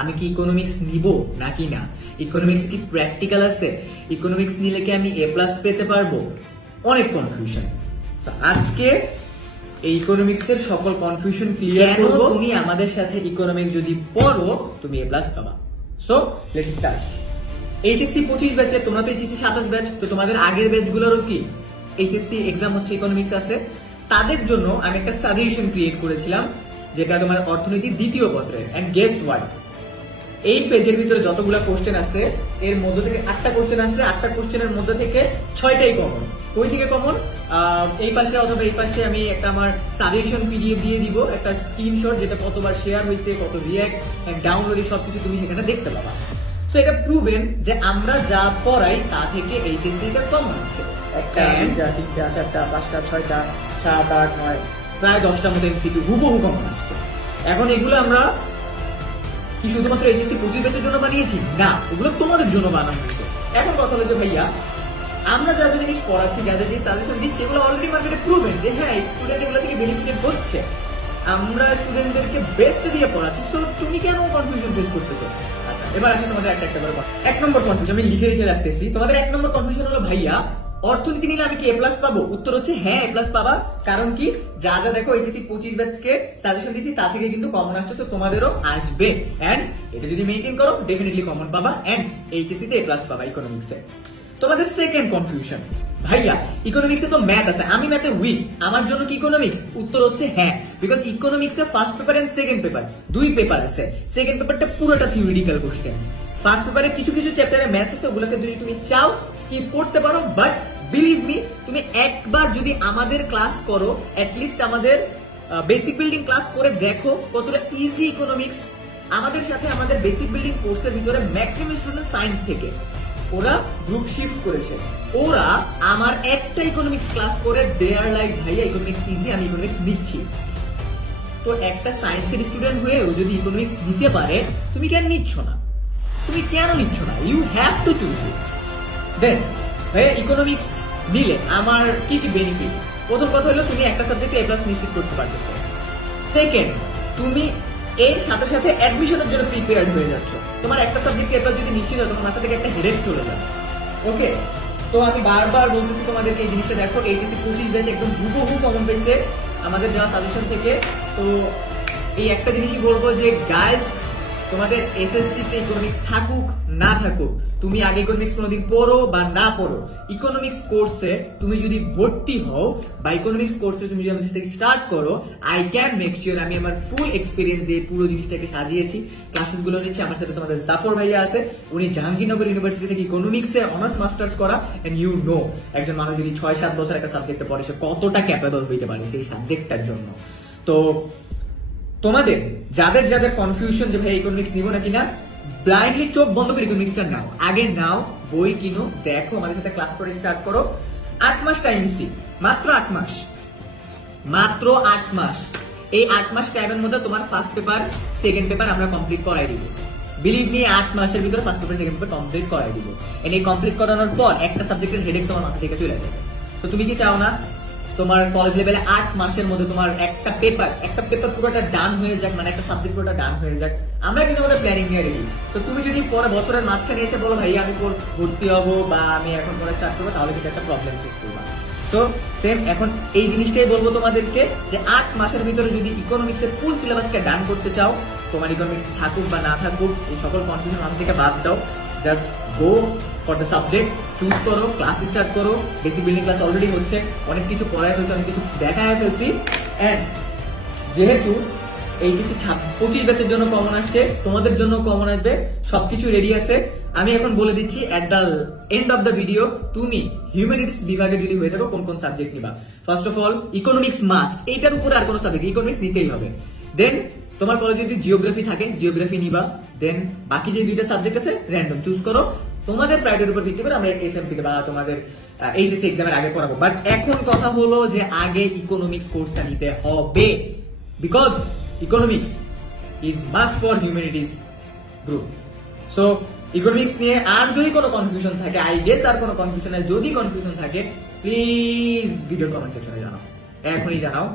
আমি কি ইকোনমিক্স নিব নাকি না, ইকোনমিক্স কি প্র্যাকটিক্যাল আছে, ইকোনমিক্স নিলে কি আমি এ প্লাস পেতে পারবো, অনেক কনফিউশন। আজকে এই ইকোনমিক্স এর সকল কনফিউশন ক্লিয়ার করব। তুমি আমাদের সাথে ইকোনমিক্স যদি পড়ো তুমি এ প্লাস পাবা। So let's start. এইচএসসি 25 ব্যাচে, তোমরা তো এইচএসসি 27 ব্যাচ, তো তোমাদের আগের ব্যাচগুলোরও কি এইচএসসি এক্সাম হচ্ছে, ইকোনমিক্স আছে, তাদের জন্য আমি একটা সাজেশন ক্রিয়েট করেছিলাম যেটা তোমার অর্থনীতি দ্বিতীয় পত্রের। এন্ড গেস হোয়াট, এই পেজের ভিতরে যতগুলো কোশ্চেন আছে এর মধ্যে থেকে 8টা কোশ্চেন আছে, 8টা কোশ্চেনের মধ্যে থেকে 6টাই কমন। কই থেকে কমন? এই পাশে অথবা এই পাশে আমি একটা আমার সাজেশন পিডিএফ দিয়ে দিব, একটা স্ক্রিনশট, যেটা কতবার শেয়ার হয়েছে, কত রিঅ্যাক্ট এন্ড ডাউনলোড, সবকিছু তুমি সেখানে দেখতে পাবা। তো এটা প্রুভেন যে আমরা যা পড়াই তা থেকে এইচএসসি টা কমন আছে। 1টা 2টা 3টা 4টা 5টা 6টা 7 8 9 প্রায় 10টার মতো এমসিকিউ হুবহু কমন আসছে। এখন এগুলো আমরা কি শুধুমাত্র এইচএসসি 25 ব্যাচের জন্য বানিয়েছি? না, এগুলো তোমাদের জন্য বানানো হয়েছে। এখন কথা হলো যে ভাইয়া, আমরা যাদের জিনিস পড়াচ্ছি, যাদের যে সাজেশন দিচ্ছি, এগুলো অলরেডি মার্কেটে প্রুভেন যে হ্যাঁ স্টুডেন্ট এগুলো থেকে বেনিফিটেড হচ্ছে, আমরা স্টুডেন্টদেরকে বেস্ট দিয়ে পড়াচ্ছি। সো তুমি কেন কনফিউশন ফেস করতেছো? আচ্ছা, এবার আসলে তোমাদের একটা একটা করে 1 নম্বর কনফিউশন আমি লিখে লিখে রাখতেছি। তোমাদের 1 নম্বর কনফিউশন হলো ভাইয়া অর্থনীতি নিলে আমি কি এ প্লাস পাবো? উত্তর হচ্ছে হ্যাঁ, এ প্লাস পাবা। কারণ কি, যা যা দেখো এইচএসসি 25 ব্যাচকে সাজেশন দিছি তা থেকে কিন্তু কমন আসছে, তো তোমাদেরও আসবে। এন্ড এটা যদি মেইনটেইন করো ডেফিনেটলি কমন পাবা এন্ড এইচএসসি তে এ প্লাস পাবা ইকোনমিক্সে। তোমাদের সেকেন্ড কনফিউশন, ভাইয়া ইকোনমিক্সে তো ম্যাথ আছে, আমি ম্যাথে উইক, আমার জন্য কি ইকোনমিক্স? উত্তর হচ্ছে হ্যাঁ, বিকজ ইকোনমিক্সে first paper and second paper 2 paper আছে। সেকেন্ড পেপারটা পুরোটা থিওরিটিক্যাল কোশ্চেন্স। ফার্স্ট পেপারে কিছু কিছু চ্যাপ্টারে ম্যাথস আছে, ওগুলোকে যদি তুমি চাও স্কিপ করতে পারো, বাট বিলিভ মি, তুমি একবার যদি আমাদের ক্লাস করো, অ্যাটলিস্ট আমাদের বেসিক বিল্ডিং ক্লাস করে দেখো কতটা ইজি ইকোনমিক্স। আমাদের সাথে আমাদের বেসিক বিল্ডিং কোর্সের ভিতরে ম্যাক্সিমাম স্টুডেন্ট সায়েন্স থেকে, ওরা গ্রুপ শিফট করেছে, ওরা আমার একটা ইকোনমিক্স ক্লাস করে দে আর লাইক ভাইয়া ইকোনমিক্স ইজি, আমি ইকোনমিক্স নিচ্ছি। তো একটা সায়েন্সের স্টুডেন্ট হয়ে ও যদি ইকোনমিক্স নিতে পারে, তুমি কেন নিচ্ছ না? তুমি কেন নিচ্ছ না? You have to choose it. Then ভাইয়া ইকোনমিক্স নিলে আমার কি কি বেনিফিট? প্রথম কথা হলো তুমি একটা সাবজেক্টে এ প্লাস নিশ্চিত করতে পারতেছো। সেকেন্ড, তুমি এর সাথে সাথে অ্যাডমিশনের জন্য প্রিপেয়ার্ড হয়ে যাচ্ছ। তোমার একটা সাবজেক্টে এ প্লাস যদি নিশ্চিত হয়, তোমার মাথা থেকে একটা হেডেক চলে যাবে। ওকে, তো আমি বারবার বলতেছি তোমাদেরকে এই জিনিসটা দেখো, এইচএসসি 25 ব্যাচ একদম হুবহু কমন পেয়েছে আমাদের দেওয়া সাজেশন থেকে। তো এই একটা জিনিসই বলবো যে গাইস, তোমাদের এসএসসি তে ইকোনমিক্স থাকুক না থাকুক, তুমি আগে ইকোনমিক্স কোনোদিন পড়ো বা না পড়ো, ইকোনমিক্স কোর্সে তুমি যদি ভর্তি হও বা ইকোনমিক্স কোর্সে তুমি যদি আমাদের সাথে স্টার্ট করো, আই ক্যান মেক শিওর আমি আমার ফুল এক্সপিরিয়েন্স দিয়ে পুরো জিনিসটাকে সাজিয়েছি। ক্লাসেস গুলো নিচ্ছে আমার সাথে তোমাদের জাফর ভাইয়া আছে, উনি জাহাঙ্গীরনগর ইউনিভার্সিটি থেকে ইকোনমিক্সে অনার্স মাস্টার্স করা। এন্ড ইউ নো, একজন মানুষ যদি 6-7 বছর একটা সাবজেক্টে পড়ে, সে কতটা ক্যাপেবল হইতে পারে সেই সাবজেক্টটার জন্য। তো তোমাদের যাদের যাদের কনফিউশন যে ভাই ইকোনমিক্স নিব নাকি না, ব্লাইন্ডলি চোখ বন্ধ করে ইকোনমিক্সটা নাও, আগে নাও, বই কিনো, দেখো, আমাদের সাথে ক্লাস করে স্টার্ট করো। 8 মাস টাইম দিচ্ছি, মাত্র 8 মাস, মাত্র 8 মাস। এই 8 মাস টাইমের মধ্যে তোমার ফার্স্ট পেপার সেকেন্ড পেপার আমরা কমপ্লিট করাই দিব। বিলিভ মি, 8 মাসের ভিতরে first paper second paper complete করাই দিব। এই কমপ্লিট করানোর পর একটা সাবজেক্টের হেডেক তোমার মাথা থেকে চলে যাবে। তো তুমি কি চাও না তোমার কলেজ লেভেলে 8 মাসের মধ্যে তোমার একটা পেপার পুরোটা ডান হয়ে যাক, মানে একটা সাবজেক্ট পুরোটা ডান হয়ে যাক? আমরা কিন্তু আমাদের প্ল্যানিং নিয়ে রেডি। তো তুমি যদি পরে বছরের মাঝখানে এসে বলো ভাই আমি ভর্তি হবো বা আমি এখন পরে স্টার্ট করবো, তাহলে কিন্তু একটা প্রবলেম ফেস করবো। তো সেম এখন এই জিনিসটাই বলবো তোমাদেরকে যে 8 মাসের ভিতরে যদি ইকোনমিক্সের ফুল সিলেবাসকে ডান করতে চাও, তোমার ইকোনমিক্স থাকুক বা না থাকুক, এই সকল কনফিউশন মাথা থেকে বাদ দাও, just go for the subject, choose করো, ক্লাস স্টার্ট করো। বেসিক বিল্ডিং ক্লাস অলরেডি হচ্ছে, অনেক কিছু পড়ায় ফেলছি, অনেক কিছু দেখায় ফেলছি। এন্ড যেহেতু এইচএসসি 25 ব্যাচের জন্য কমন আসছে, তোমাদের জন্য কমন আসবে, সবকিছু রেডি আছে। আমি এখন বলে দিচ্ছি at the end of the video, তুমি হিউম্যানিটিস বিভাগে যদি হয়ে থাকো কোন কোন সাবজেক্ট নিবা। First of all economics must, এইটার উপরে আর কোনো সাবজেক্ট ইকোনমিক্স নিতেই হবে। দেন তোমার কলেজে যদি জিওগ্রাফি থাকে জিওগ্রাফি নিবা। দেন বাকি যে 2টা সাবজেক্ট আছে র্যান্ডম চুজ করো, তোমাদের প্রায়োরিটির উপর ভিত্তি করে আমরা এসএমপি বা তোমাদের এইচএসসি এক্সামের আগে পড়াবো। বাট এখন কথা হলো যে আগে ইকোনমিক্স কোর্সটা নিতে হবে, because economics is must for humanities group. So economics নিয়ে আর যদি কোনো কনফিউশন থাকে, আই গেস আর কোনো কনফিউশন যদি কনফিউশন থাকে, প্লিজ ভিডিও কমেন্ট সেকশনে জানাও, এখনই জানাও।